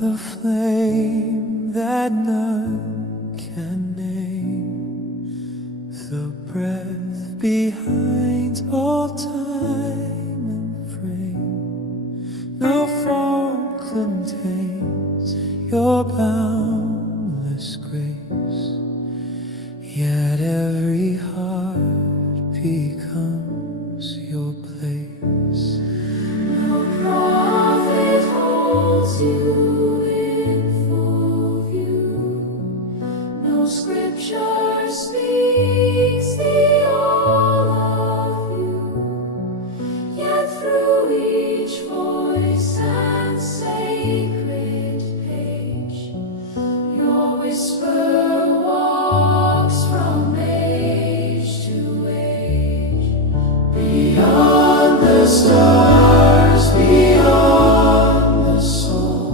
the flame that none can name, the breath behind all time and frame. No form contains your boundless grace, yet every heart becomes your place. No prophet holds you in full view, no scripture speaks the all of you, yet through each voice and sacred page, your whisper walks from age to age. Beyond the stars, beyond the soul,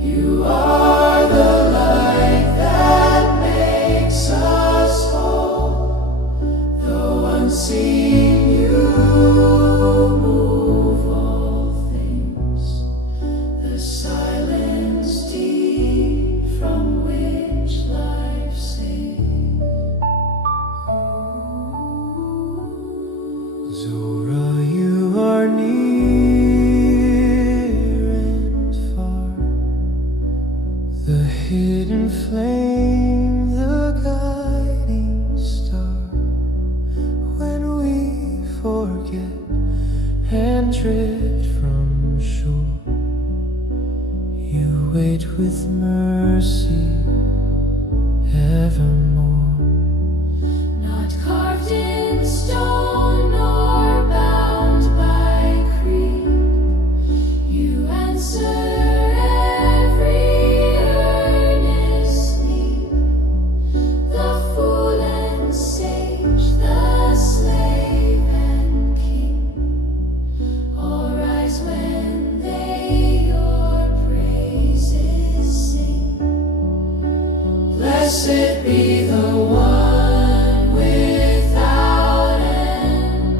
you are the light that makes us whole. Though unseen, you move all things, the silence deep from which life sings. Zora, you are near and far, the hidden flame, the guiding star. When we forget and drift from shore, you wait with mercy evermore. Not carved in stone nor bound by creed, you answer every earnest need. The fool and sage, the slave and king, all rise when they your praises sing. Blessed be the one without end,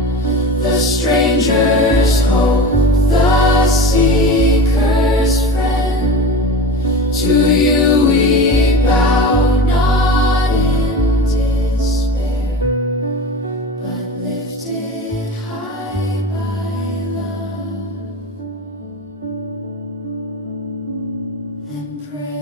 the stranger's hope, the seeker's friend. To you we bow, not in despair, but lifted high by love and prayer.